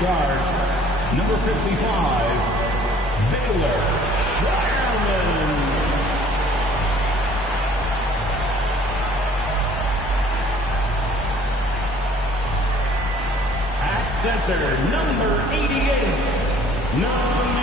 Guard, number 55, Baylor Shireman. At center, number 88, Naomi.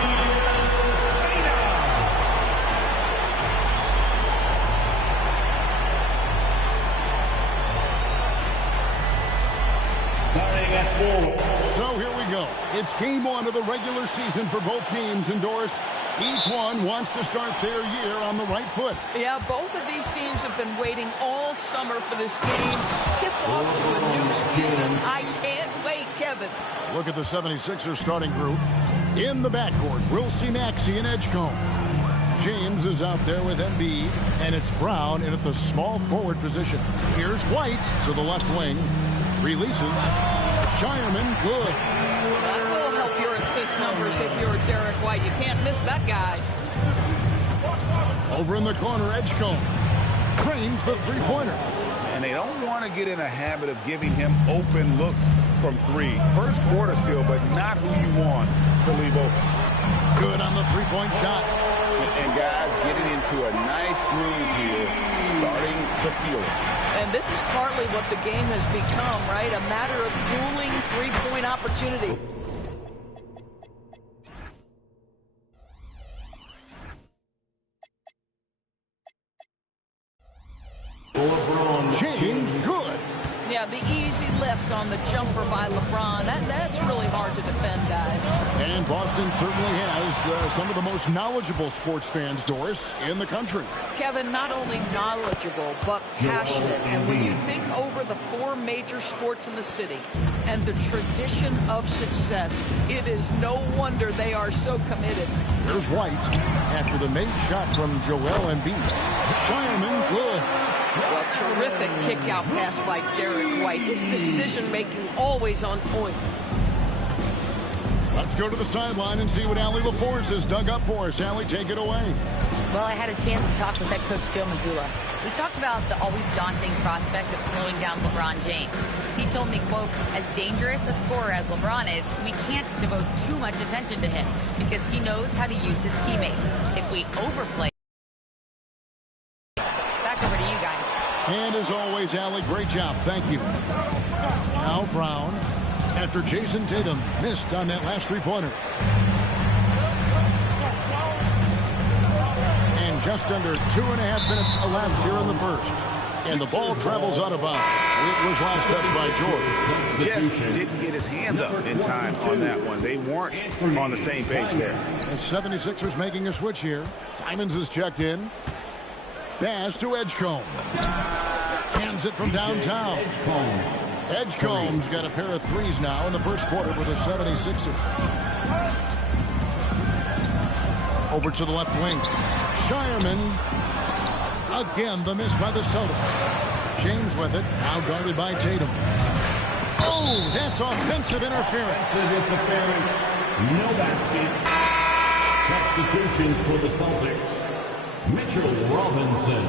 So here we go. It's game one of the regular season for both teams, and Doris, each one wants to start their year on the right foot. Yeah, both of these teams have been waiting all summer for this game. Tip off to a new season. I can't wait, Kevin. Look at the 76ers starting group. In the backcourt, we'll see Maxey and Edgecombe. James is out there with Embiid, and it's Brown in at the small forward position. Here's White to the left wing. Releases. Shireman, good. That will help your assist numbers if you're Derek White. You can't miss that guy. Over in the corner, Edgecombe cranes the three-pointer. And they don't want to get in a habit of giving him open looks from three. First quarter still, but not who you want to leave open. Good on the three-point shot. And guys getting into a nice groove here, starting to feel it. And this is partly what the game has become, right? A matter of dueling three-point opportunity. LeBron James, good. Yeah, the easy lift on the jumper by LeBron. That's really hard to defend, guys. And Boston certainly has some of the most knowledgeable sports fans, Doris, in the country. Kevin, not only knowledgeable, but passionate. And when you think over the four major sports in the city and the tradition of success, it is no wonder they are so committed. Here's White after the made shot from Joel Embiid. Shireman, good. Well, terrific kick-out pass by Derek White. His decision-making always on point. Let's go to the sideline and see what Allie LaForce has dug up for us. Allie, take it away. Well, I had a chance to talk with head coach Joe Mazzulla. We talked about the always daunting prospect of slowing down LeBron James. He told me, quote, as dangerous a scorer as LeBron is, we can't devote too much attention to him because he knows how to use his teammates. If we overplay, back over to you guys. And as always, Allie, great job. Thank you. Now Brown, after Jason Tatum missed on that last three-pointer. And just under 2.5 minutes elapsed here in the first. And the ball travels out of bounds. It was last touched by George. Just didn't get his hands up in time on that one. They weren't on the same page there. The 76ers making a switch here. Simons is checked in. Pass to Edgecombe. Hands it from downtown. Edgecombe's got a pair of threes now in the first quarter for the 76ers. Over to the left wing. Shireman. Again, the miss by the Celtics. James with it. Now guarded by Tatum. Oh, that's offensive interference. No basket. Substitutions for the Celtics. Mitchell Robinson,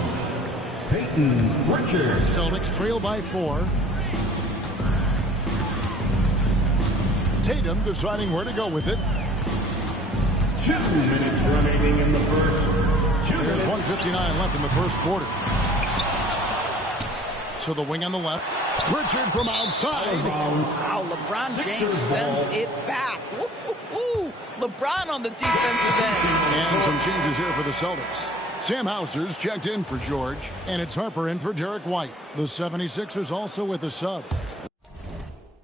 Peyton Pritchard. Celtics trail by 4. Tatum deciding where to go with it. 2 minutes remaining in the first. There's 1:59 left in the first quarter. So the wing on the left. Pritchard from outside. Wow, LeBron James sends it back. Woo-hoo-hoo. LeBron on the defensive end. And some changes here for the Celtics. Sam Hauser's checked in for George, and it's Harper in for Derek White. The 76ers also with a sub.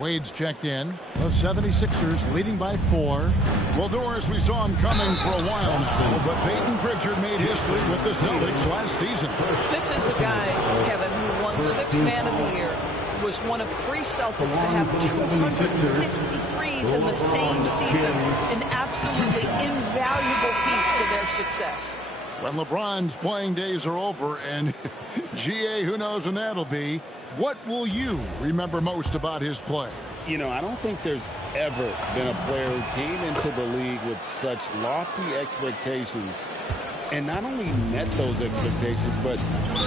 Wade's checked in. The 76ers leading by 4. Well, Doris, we saw him coming for a while now, but Peyton Pritchard made history with the Celtics last season. This is a guy, Kevin, who won 6th Man of the Year, was one of 3 Celtics to have 253s in the same season, an absolutely invaluable piece to their success. When LeBron's playing days are over, and GA, who knows when that'll be, what will you remember most about his play? You know, I don't think there's ever been a player who came into the league with such lofty expectations And not only met those expectations, but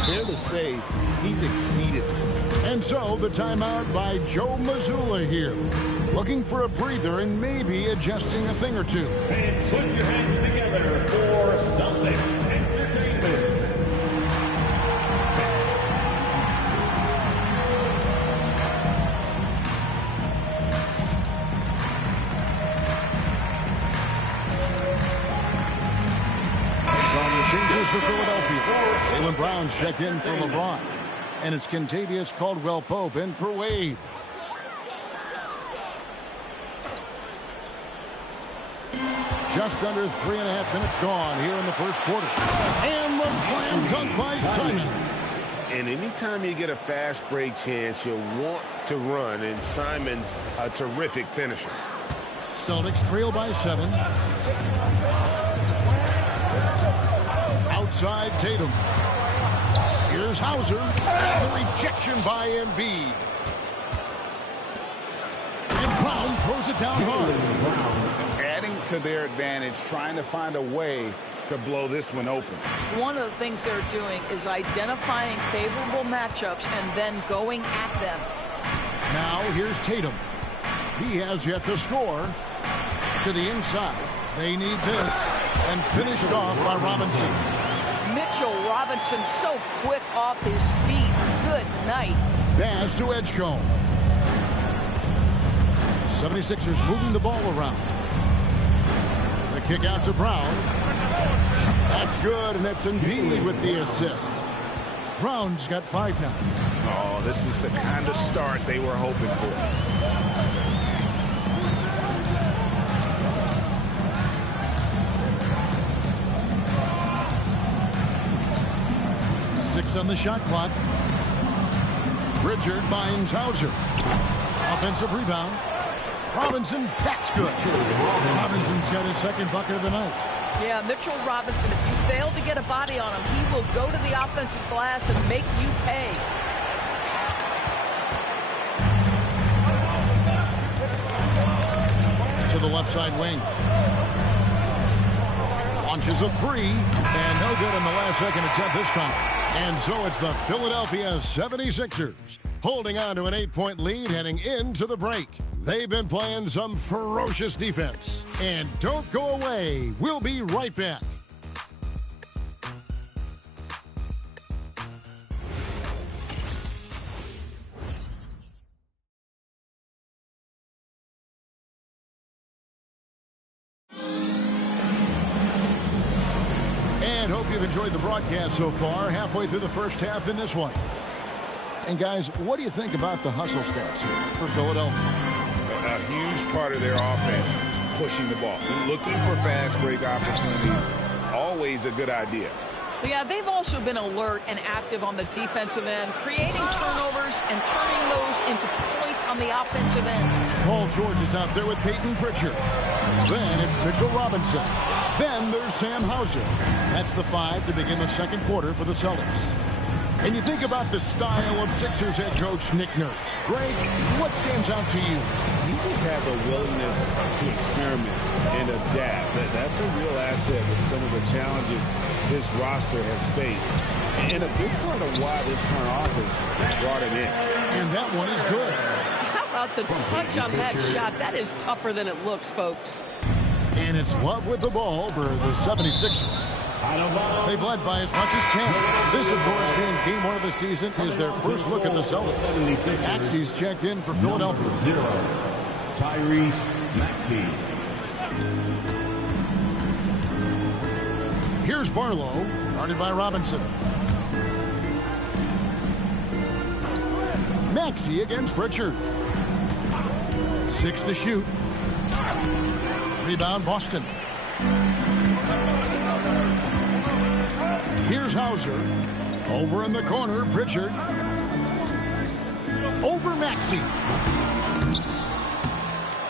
fair to say, he's exceeded them. And so the timeout by Joe Mazzulla here. Looking for a breather and maybe adjusting a thing or two. And put your hands together for Celtics Entertainment. Some changes for Philadelphia. Jaylen Brown's checked in for LeBron. And it's Kentavious Caldwell-Pope in for Wade. Just under 3.5 minutes gone here in the first quarter. And the slam dunk by Simon. And anytime you get a fast break chance, you'll want to run, and Simon's a terrific finisher. Celtics trail by 7. Outside Tatum. Here's Hauser. And the rejection by Embiid. And Brown throws it down hard. Adding to their advantage, trying to find a way to blow this one open. One of the things they're doing is identifying favorable matchups and then going at them. Now here's Tatum. He has yet to score. To the inside. They need this. And finished off by Robinson. Mitchell Robinson so quick off his feet. Good night. Pass to Edgecombe. 76ers moving the ball around. The kick out to Brown. That's good, and that's Embiid with the assist. Brown's got 5 now. Oh, this is the kind of start they were hoping for. Six on the shot clock. Richard finds Hauser. Offensive rebound. Robinson, that's good. Robinson's got his second bucket of the night. Yeah, Mitchell Robinson, if you fail to get a body on him, he will go to the offensive glass and make you pay. To the left side wing. Launches a 3, and no good in the last second attempt this time. And so it's the Philadelphia 76ers holding on to an 8-point lead heading into the break. They've been playing some ferocious defense. And don't go away. We'll be right back. And hope you've enjoyed the broadcast so far. Halfway through the first half in this one. And guys, what do you think about the hustle stats here for Philadelphia? A huge part of their offense, pushing the ball. Looking for fast break opportunities, always a good idea. Yeah, they've also been alert and active on the defensive end, creating turnovers and turning those into points on the offensive end. Paul George is out there with Peyton Pritchard. Then it's Mitchell Robinson. Then there's Sam Hauser. That's the 5 to begin the second quarter for the Celtics. And you think about the style of Sixers head coach Nick Nurse. Greg, what stands out to you? He just has a willingness to experiment and adapt. That's a real asset with some of the challenges this roster has faced. And a big part of why this front office brought him in. And that one is good. How about the touch on that shot? That is tougher than it looks, folks. And it's love with the ball for the 76ers. They've led by as much as 10. This, of course, being game 1 of the season, is their first look at the Celtics. Maxey's checked in for Philadelphia. 0, Tyrese Maxey. Here's Barlow, guarded by Robinson. Maxey against Pritchard. 6 to shoot. Rebound, Boston. Here's Hauser. Over in the corner, Pritchard. Over Maxey.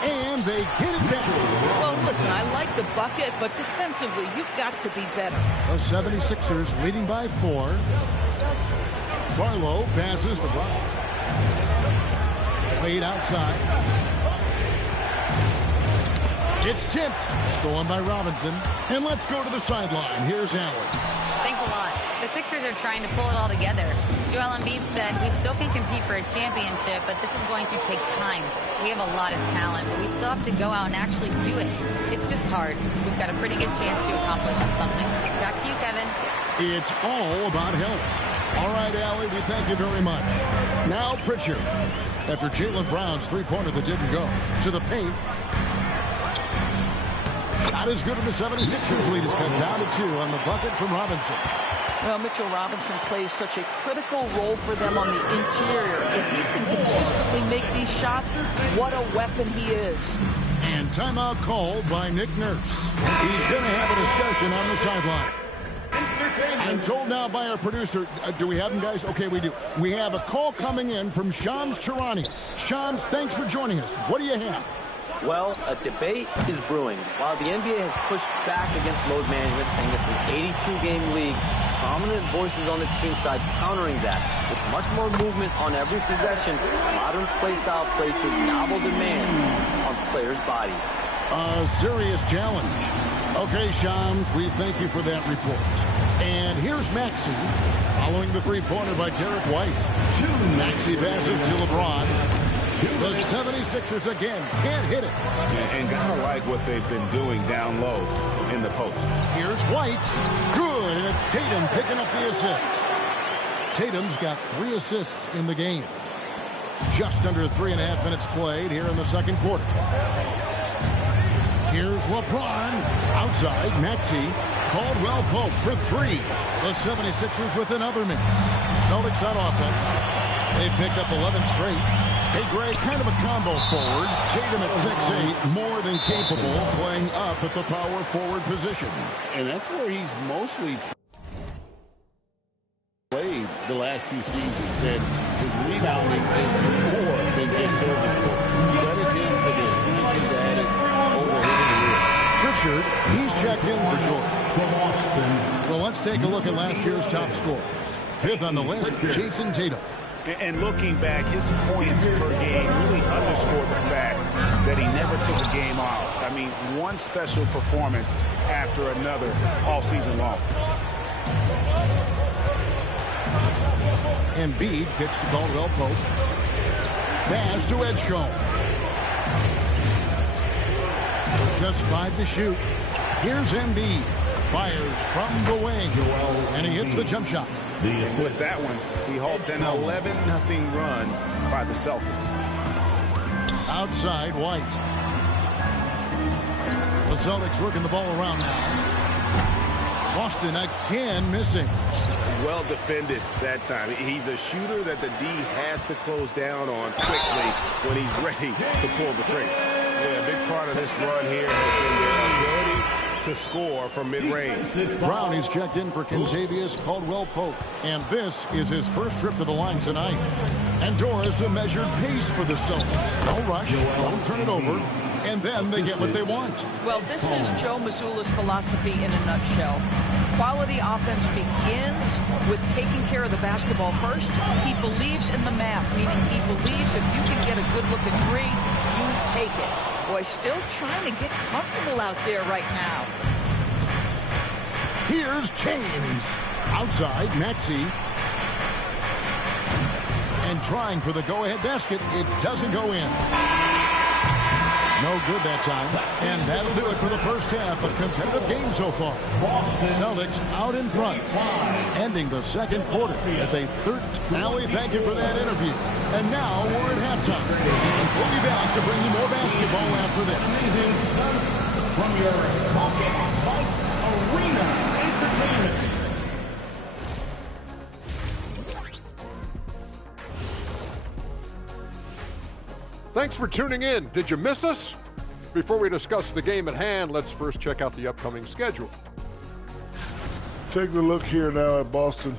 And they get it back. Well, listen, I like the bucket, but defensively, you've got to be better. The 76ers leading by 4. Barlow passes to Brown. Wade outside. It's tipped. Stolen by Robinson. And let's go to the sideline. Here's Allen. Thanks a lot. The Sixers are trying to pull it all together. Joel Embiid said, we still can compete for a championship, but this is going to take time. We have a lot of talent, but we still have to go out and actually do it. It's just hard. We've got a pretty good chance to accomplish something. Back to you, Kevin. It's all about health. All right, Allie, we thank you very much. Now Pritchard. After Jaylen Brown's three-pointer that didn't go. To the paint. Not as good, and the 76ers lead is cut down to 2 on the bucket from Robinson. Well, Mitchell Robinson plays such a critical role for them on the interior. If he can consistently make these shots, what a weapon he is. And timeout called by Nick Nurse. He's going to have a discussion on the sideline. I'm told now by our producer, do we have him, guys? Okay, we do. We have a call coming in from Shams Charania. Shams, thanks for joining us. What do you have? Well, a debate is brewing. While the NBA has pushed back against load management, saying it's an 82-game league, prominent voices on the team side countering that. With much more movement on every possession, modern play style places novel demands on players' bodies. A serious challenge. Okay, Shams, we thank you for that report. And here's Maxey, following the three-pointer by Derek White. Maxey passes to LeBron. The 76ers again can't hit it. And gotta like what they've been doing down low in the post. Here's White. Good, and it's Tatum picking up the assist. Tatum's got 3 assists in the game. Just under 3.5 minutes played here in the second quarter. Here's LeBron. Outside, Maxey. Caldwell Pope for 3. The 76ers with another miss. Celtics on offense. They picked up 11 straight. Hey, Greg, kind of a combo forward. Tatum at 6'8", more than capable, playing up at the power forward position. And that's where he's mostly played the last few seasons. And his rebounding is more than just serviceable. Credit him for the strength he's added over his career. Pritchard, he's checked in for George. Well, let's take a look at last year's top scorers. 5th on the list, Jason Tatum. And looking back, his points per game really underscored the fact that he never took a game off. I mean, one special performance after another all season long. Embiid kicks to Caldwell Pope. Pass to Edgecombe. Just 5 to shoot. Here's Embiid. Fires from the wing. And he hits the jump shot. With that one, he halts an 11-0 run by the Celtics. Outside, White. The Celtics working the ball around now. Boston again missing. Well defended that time. He's a shooter that the D has to close down on quickly when he's ready to pull the trigger. Yeah, a big part of this run here has been their ability to score from mid-range. Brown is checked in for Kentavious Caldwell-Pope, and this is his first trip to the line tonight. And Doris, a measured pace for the Celtics. No rush, don't turn it over, and then they get what they want. Well, this is Joe Mazzulla's philosophy in a nutshell. Quality offense begins with taking care of the basketball first. He believes in the math, meaning he believes if you can get a good look at 3, you take it. Boy, still trying to get comfortable out there right now. Here's James. Outside, Maxey. And trying for the go-ahead basket. It doesn't go in. No good that time. And that'll do it for the first half. A competitive game so far. Celtics out in front. Ending the second quarter with a 13. Allie, thank you for that interview. And now we're at halftime. We'll be back to bring you more basketball after this. From your Pocket Fight Arena Entertainment. Thanks for tuning in. Did you miss us? Before we discuss the game at hand, let's first check out the upcoming schedule. Taking a look here now at Boston.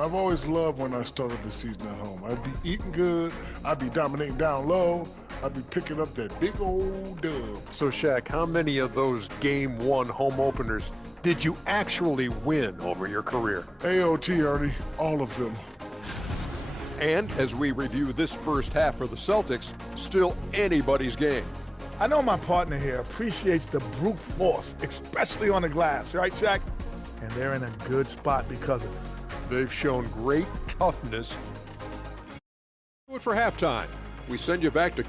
I've always loved when I started the season at home. I'd be eating good, I'd be dominating down low, I'd be picking up that big old dub. So, Shaq, how many of those Game 1 home openers did you actually win over your career? AOT, Ernie, all of them. And as we review this first half for the Celtics, still anybody's game. I know my partner here appreciates the brute force, especially on the glass, right, Shaq? And they're in a good spot because of it. They've shown great toughness. Do it for halftime. We send you back to...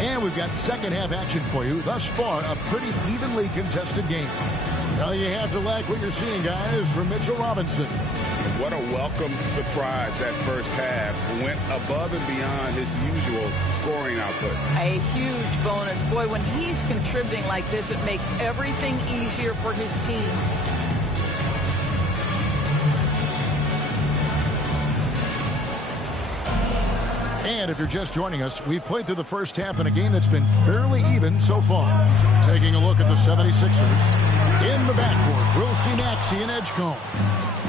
And we've got second half action for you. Thus far, a pretty evenly contested game. Now you have to like what you're seeing, guys, from Mitchell Robinson. What a welcome surprise that first half. Went above and beyond his usual scoring output. A huge bonus. Boy, when he's contributing like this, it makes everything easier for his team. And if you're just joining us, we've played through the first half in a game that's been fairly even so far. Taking a look at the 76ers. In the backcourt, we'll see Maxey and Edgecombe.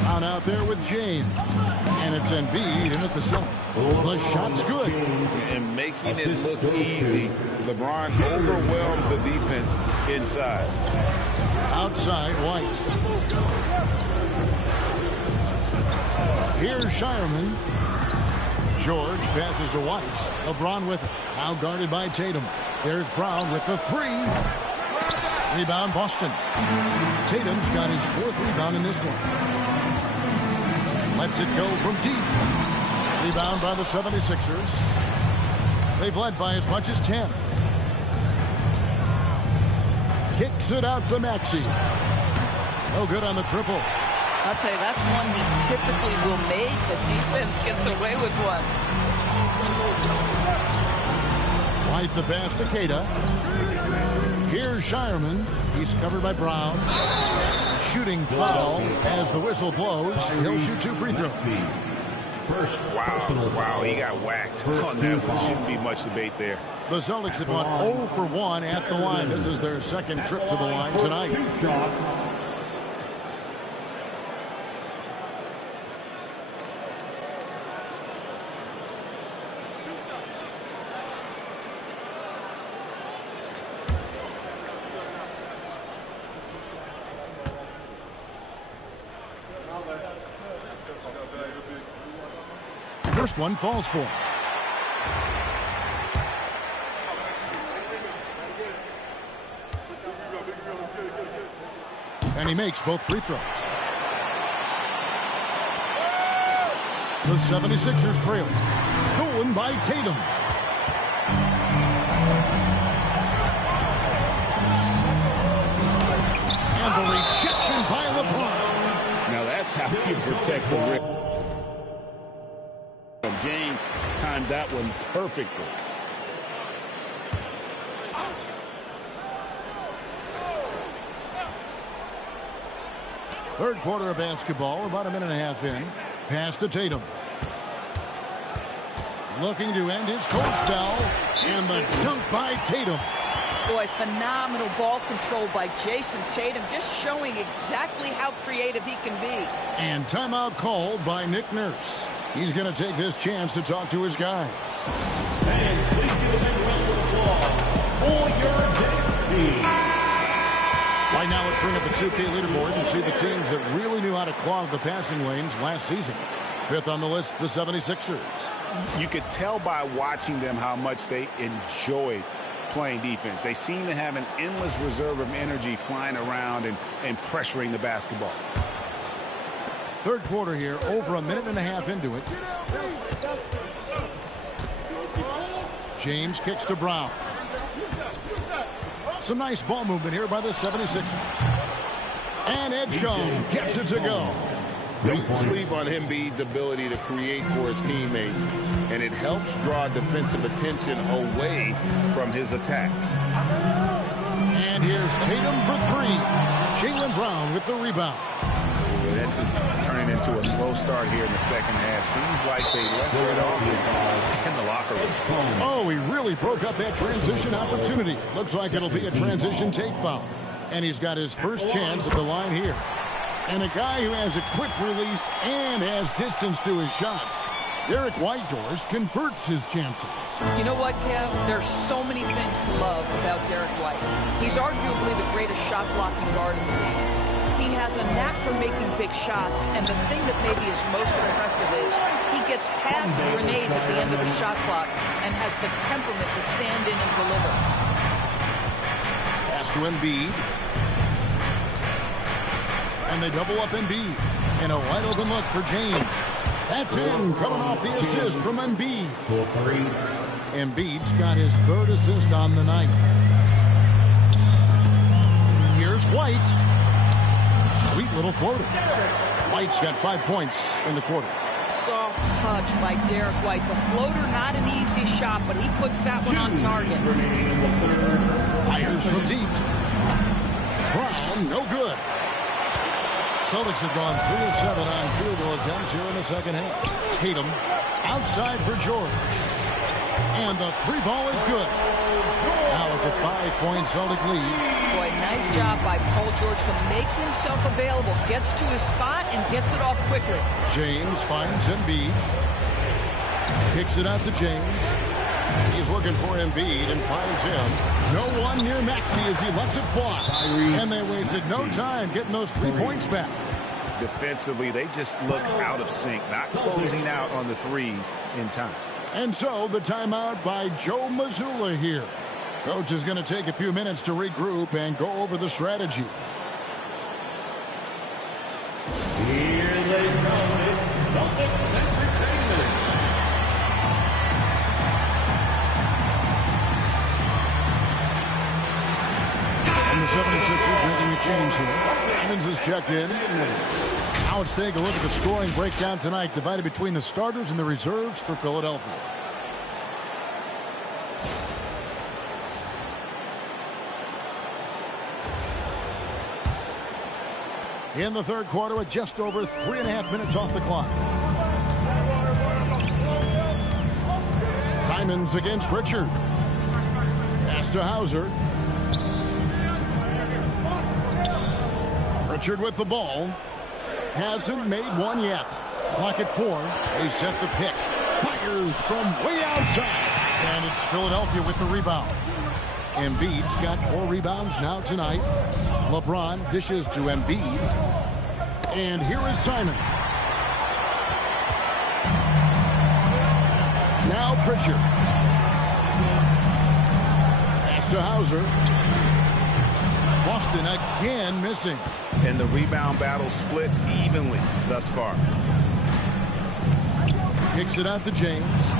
Brown out there with James. And it's Embiid in at the center. The shot's good. And making it look easy. LeBron overwhelms the defense inside. Outside, White. Here's Shireman. George passes to White. LeBron with it. Now guarded by Tatum. There's Brown with the three. Rebound, Boston. Tatum's got his fourth rebound in this one. Lets it go from deep. Rebound by the 76ers. They've led by as much as 10. Kicks it out to Maxey. No good on the triple. I'll tell you, that's one he typically will make. The defense gets away with one. White the pass to Queta. Here's Shireman. He's covered by Brown. Shooting foul as the whistle blows. He'll shoot 2 free throws. Wow, he got whacked on that one. Shouldn't be much debate there. The Celtics have gone 0 for 1 at the line. This is their second trip to the line tonight. First one falls for him. And he makes both free throws. The 76ers trail. Stolen by Tatum. And the rejection by LeBron. Now that's how you protect the rim. James timed that one perfectly. Third quarter of basketball, about a minute and a half in. Pass to Tatum. Looking to end his cold spell. And the dunk by Tatum. Boy, phenomenal ball control by Jason Tatum, just showing exactly how creative he can be. And timeout called by Nick Nurse. He's going to take this chance to talk to his guys. And please give a big round of applause for your team. Right now, let's bring up the 2K leaderboard and see the teams that really knew how to clog the passing lanes last season. Fifth on the list, the 76ers. You could tell by watching them how much they enjoyed playing defense. They seem to have an endless reserve of energy flying around and pressuring the basketball. Third quarter here, over a minute and a half into it. James kicks to Brown. Some nice ball movement here by the 76ers. And Edgecombe gets it to go. Don't sleep on Embiid's ability to create for his teammates, and it helps draw defensive attention away from his attack. And here's Tatum for three. Jaylen Brown with the rebound. This is turning into a slow start here in the second half. Seems like they left it off in the locker room. Oh, he really broke up that transition opportunity. Looks like it'll be a transition take foul. And he's got his first chance at the line here. And a guy who has a quick release and has distance to his shots. Derek Whitehorse converts his chances. You know what, Kev? There's so many things to love about Derek White. He's arguably the greatest shot-blocking guard in the league. He has a knack for making big shots, and the thing that maybe is most impressive is he gets past grenades at the end of the shot clock and has the temperament to stand in and deliver. Pass to Embiid. And they double up Embiid. And a wide open look for James. That's in, coming off the assist from Embiid. For 3. Embiid's got his 3rd assist on the night. Here's White. Sweet little floater. White's got 5 points in the quarter. Soft touch by Derek White. The floater, not an easy shot, but he puts that one on target. Fires from deep. Brown, no good. Celtics have gone 3 of 7 on field goal attempts here in the second half. Tatum outside for George. And the 3-ball is good. Now it's a 5-point Celtic lead. Boy, nice job by Paul George to make himself available. Gets to his spot and gets it off quickly. James finds Embiid. Kicks it out to James. He's looking for Embiid and finds him. No one near Maxey as he lets it fly. And they wasted no time getting those 3 points back. Defensively, they just look out of sync, not closing out on the threes in time. And so the timeout by Joe Mazzulla here. Coach is going to take a few minutes to regroup and go over the strategy. Here they come. It's Celtics Entertainment. And the 76ers making a change here. Evans is checked in. Now let's take a look at the scoring breakdown tonight, divided between the starters and the reserves for Philadelphia. In the third quarter with just over 3.5 minutes off the clock. Simons against Pritchard. Pass to Hauser. Pritchard with the ball. Hasn't made one yet. Clock at 4. They set the pick. Fires from way outside. And it's Philadelphia with the rebound. Embiid's got 4 rebounds now tonight. LeBron dishes to Embiid. And here is Simon. Now Pritchard. Pass to Hauser. Boston again missing. And the rebound battle split evenly thus far. Kicks it out to James.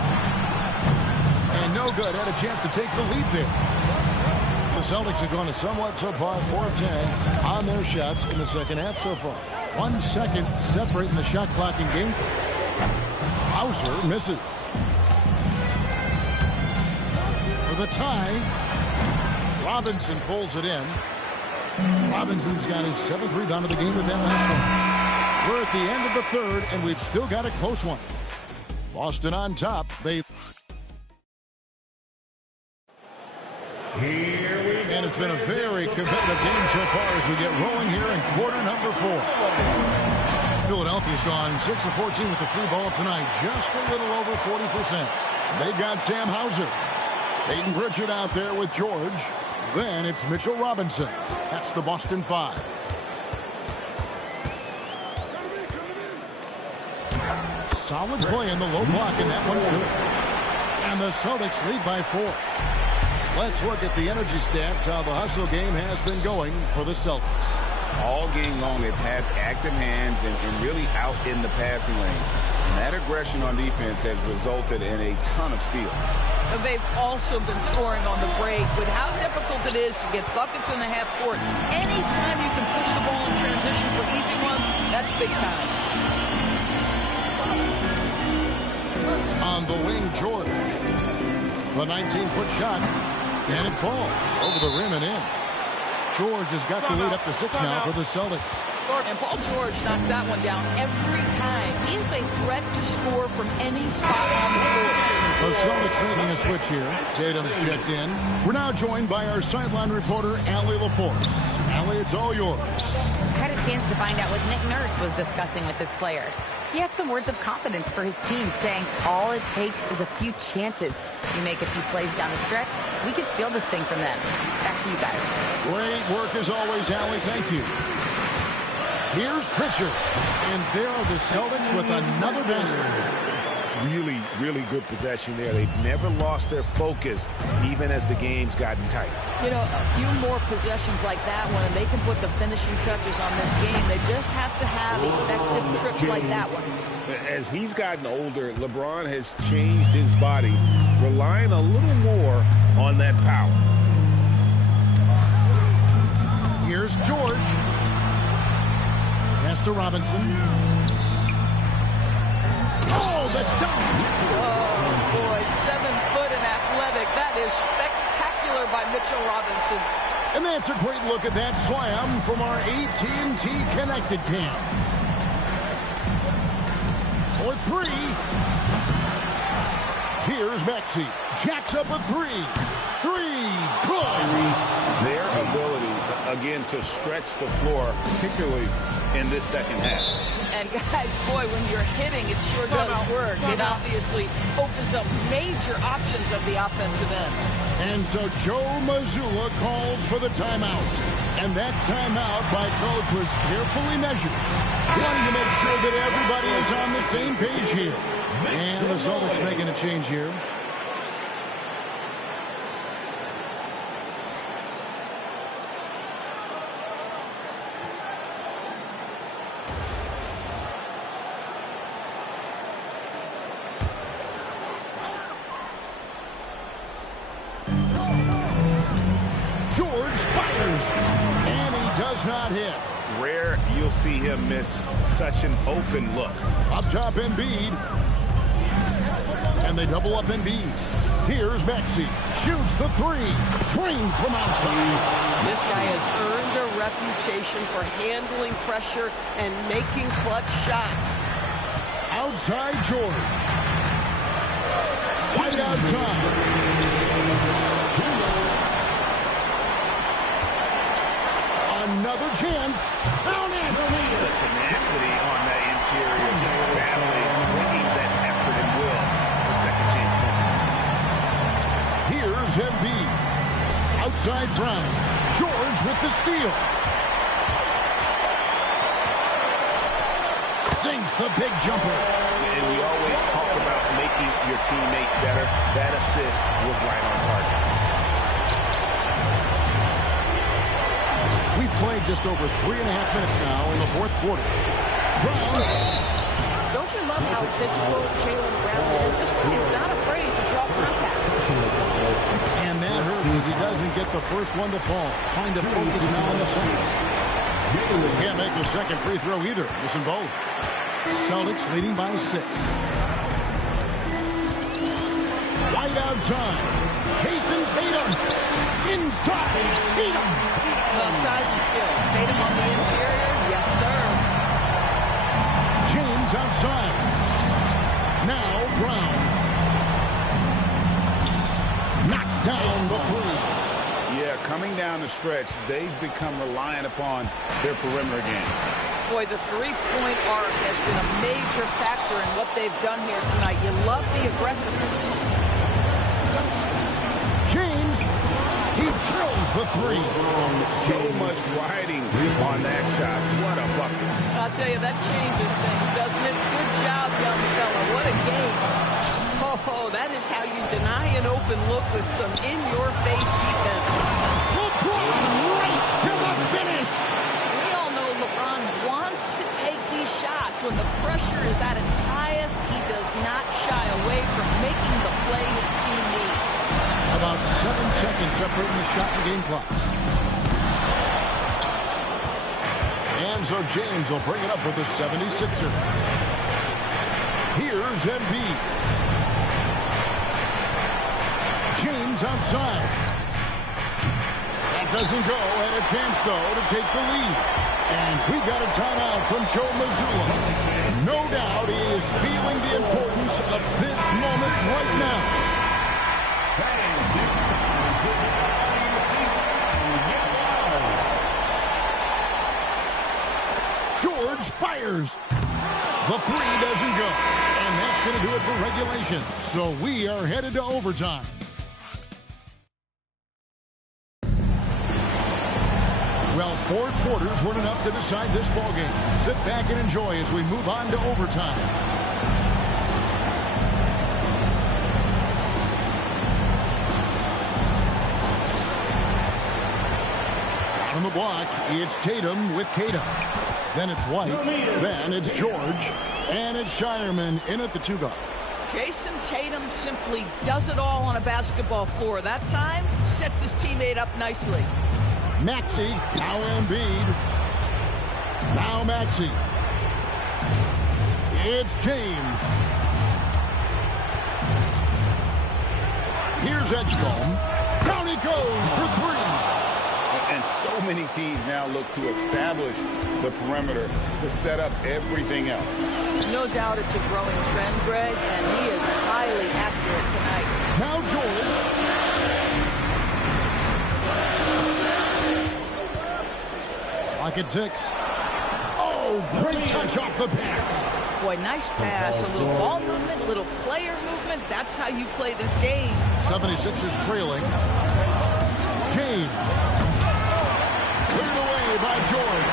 And no good. Had a chance to take the lead there. The Celtics have gone a somewhat subpar 4 of 10 on their shots in the second half so far. 1 second separating the shot clock in game. Hauser misses. For the tie, Robinson pulls it in. Robinson's got his 7th rebound of the game with that last one. We're at the end of the third, and we've still got a close one. Boston on top. And it's been a very competitive game so far as we get rolling here in quarter number 4. Philadelphia's gone 6 of 14 with the 3-ball tonight, just a little over 40%. They've got Sam Hauser. Peyton Pritchard out there with George. Then it's Mitchell Robinson. That's the Boston 5. Solid play in the low block, and that one's good. And the Celtics lead by 4. Let's look at the energy stats, how the hustle game has been going for the Celtics. All game long, they've had active hands and really out in the passing lanes. And that aggression on defense has resulted in a ton of steals. They've also been scoring on the break. With how difficult it is to get buckets in the half court, anytime you can push the ball in transition for easy ones, that's big time. On the wing, George. The 19-foot shot. And it falls over the rim and in. George has got the lead up to 6 now for the Celtics. And Paul George knocks that one down every time. He is a threat to score from any spot on the floor. The Celtics making a switch here. Tatum's checked in. We're now joined by our sideline reporter, Allie LaForce. Allie, it's all yours. I had a chance to find out what Nick Nurse was discussing with his players. He had some words of confidence for his team, saying all it takes is a few chances. You make a few plays down the stretch, we could steal this thing from them. Back to you guys. Great work as always, Allie. Thank you. Here's Pritchard. And there are the Celtics with another basket. Really, really good possession there. They've never lost their focus, even as the game's gotten tight. You know, a few more possessions like that one, and they can put the finishing touches on this game. They just have to have effective trips like that one. As he's gotten older, LeBron has changed his body, relying a little more on that power. Here's George. Pass to Robinson. Oh, the dunk! Oh, boy, 7 foot and athletic. That is spectacular by Mitchell Robinson. And that's a great look at that slam from our AT&T Connected Cam. For 3. Here's Maxey. Jacks up a 3. 3. Good. Their ability, again, to stretch the floor, particularly in this second half. And guys, boy, when you're hitting, it sure does work. It obviously opens up major options of the offensive end. And so Joe Mazzulla calls for the timeout. And that timeout by Coach was carefully measured, wanting to make sure that everybody is on the same page here. And the Celtics making a change here. Not hit. Rare you'll see him miss such an open look. Up top, Embiid. And they double up Embiid. Here's Maxey. Shoots the 3. Trained from outside. This guy has earned a reputation for handling pressure and making clutch shots. Outside George. Right outside. Another chance. Count it. The tenacity on that interior, just battling, bringing that effort and will for second chance points. Here's Embiid. Outside Brown. George with the steal. Sinks the big jumper. And we always talk about making your teammate better. That assist was right on target. We've played just over 3.5 minutes now in the fourth quarter. Brown. Don't you love how physical Jaylen Brown is? This guy is not afraid to draw contact. And that hurts as he doesn't get the first one to fall. Trying to focus now on the second. Can't make the second free throw either. Missing both. Celtics leading by 6. Wide outside. Jason Tatum. Inside. Tatum. Well, size and skill. Tatum on the interior. Yes, sir. James outside. Now Brown. Knocks down the 3. Yeah, coming down the stretch, they've become reliant upon their perimeter game. Boy, the three-point arc has been a major factor in what they've done here tonight. You love the aggressiveness. James, he drills the 3. So much riding on that shot. What a bucket. I'll tell you, that changes things, doesn't it? Good job, young fella. What a game. Oh, that is how you deny an open look with some in-your-face defense. LeBron right to the finish. We all know LeBron wants to take these shots. When the pressure is at its highest, he does not shy away from making the play his team needs. About 7 seconds separating the shot and game clocks. And so James will bring it up with the 76ers. Here's Embiid. James outside. That doesn't go. And a chance, though, to take the lead. And we got a timeout from Joe Mazzulla. No doubt he is feeling the importance of this moment right now. George fires. The 3 doesn't go. And that's going to do it for regulation. So we are headed to overtime. Well, 4 quarters weren't enough to decide this ballgame. Sit back and enjoy as we move on to overtime. On the block, it's Tatum with Tatum. Then it's White. Then it's George. And it's Shireman in at the 2 guard. Jason Tatum simply does it all on a basketball floor. That time, sets his teammate up nicely. Maxey, now Embiid. Now Maxey. It's James. Here's Edgecombe. Down he goes for 3. And so many teams now look to establish the perimeter to set up everything else. No doubt it's a growing trend, Greg, and he is highly accurate tonight. Now George. Lock at 6. Oh, great touch off the pass. Boy, nice pass, a little ball movement, a little player movement. That's how you play this game. 76ers trailing. James. Cleared away by George.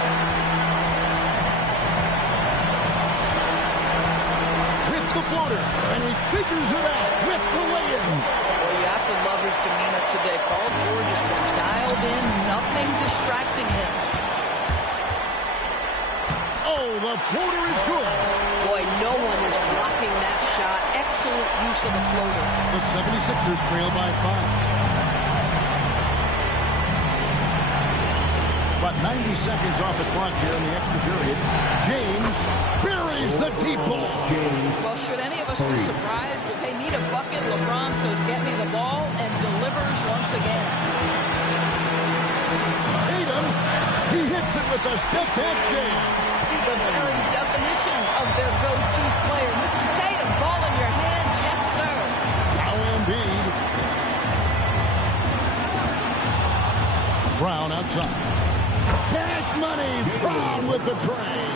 With the floater, and he figures it out with the lay-in. Well, you have to love his demeanor today. Paul George has been dialed in, nothing distracting him. Oh, the floater is good. Boy, no one is blocking that shot. Excellent use of the floater. The 76ers trail by 5. About 90 seconds off the clock here in the extra period. James buries the deep ball. Well, should any of us be surprised if they need a bucket? LeBron says, get me the ball, and delivers once again. Tatum, he hits it with a step-back jam. The very definition of their go-to player. Mr. Tatum, ball in your hands, yes, sir. Now Embiid. Brown outside. Cash money, Brown with the tray.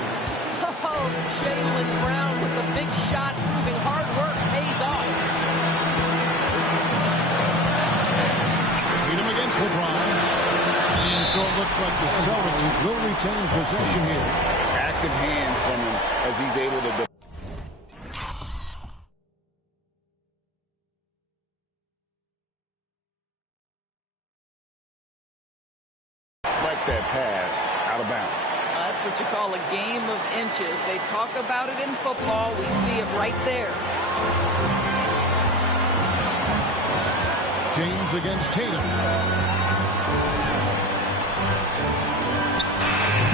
Oh, Jaylen Brown with the big shot, proving hard work pays off. Tatum against LeBron. And so it looks like the Celtics will retain possession here. Active hands from him as he's able to deflect that pass out of bounds. That's what you call a game of inches. They talk about it in football. We see it right there. James against Tatum.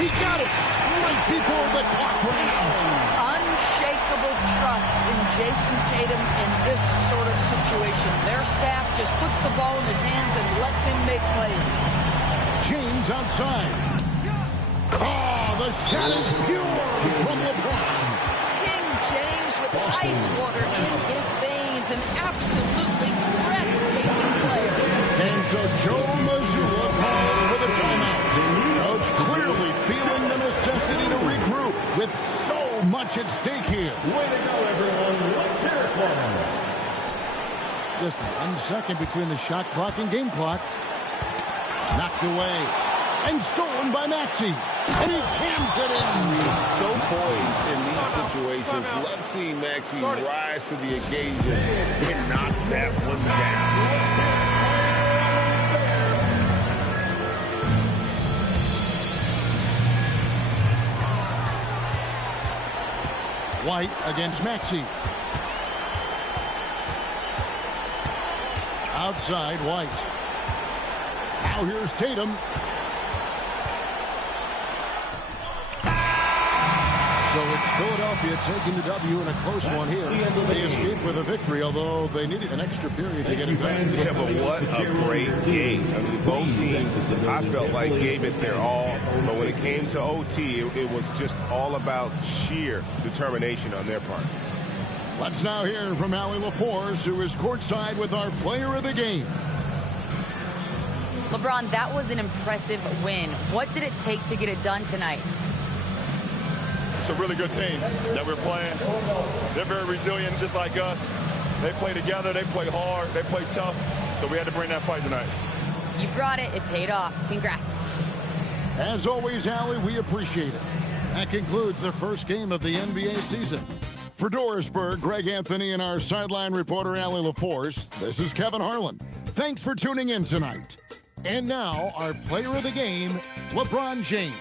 He got it right before the clock ran out. Unshakable trust in Jason Tatum in this sort of situation. Their staff just puts the ball in his hands and lets him make plays. James outside. Oh, the shot is pure from LeBron. King James with ice water in his veins. An absolutely breathtaking player. And so Joe Mazzulla calls for the timeout. Coach clearly feeling the necessity to regroup with so much at stake here. Way to go, everyone. Let's hear it for him. Just 1 second between the shot clock and game clock. Knocked away and stolen by Maxey. And he jams it in. So poised in these situations. Love seeing Maxey rise to the occasion and knock that one down. White against Maxey. Outside White. Now here's Tatum. So it's Philadelphia taking the W in a close one here. They escaped with a victory, although they needed an extra period to get it done. Yeah, but what a great game. I mean, both teams, I felt like, gave it their all. But when it came to OT, it was just all about sheer determination on their part. Let's now hear from Allie LaForce, who is courtside with our player of the game. LeBron, that was an impressive win. What did it take to get it done tonight? It's a really good team that we're playing. They're very resilient, just like us. They play together, they play hard, they play tough. So we had to bring that fight tonight. You brought it. It paid off. Congrats. As always, Allie, we appreciate it. That concludes the first game of the NBA season. For Dorisburg, Greg Anthony, and our sideline reporter, Allie LaForce, this is Kevin Harlan. Thanks for tuning in tonight. And now, our player of the game, LeBron James.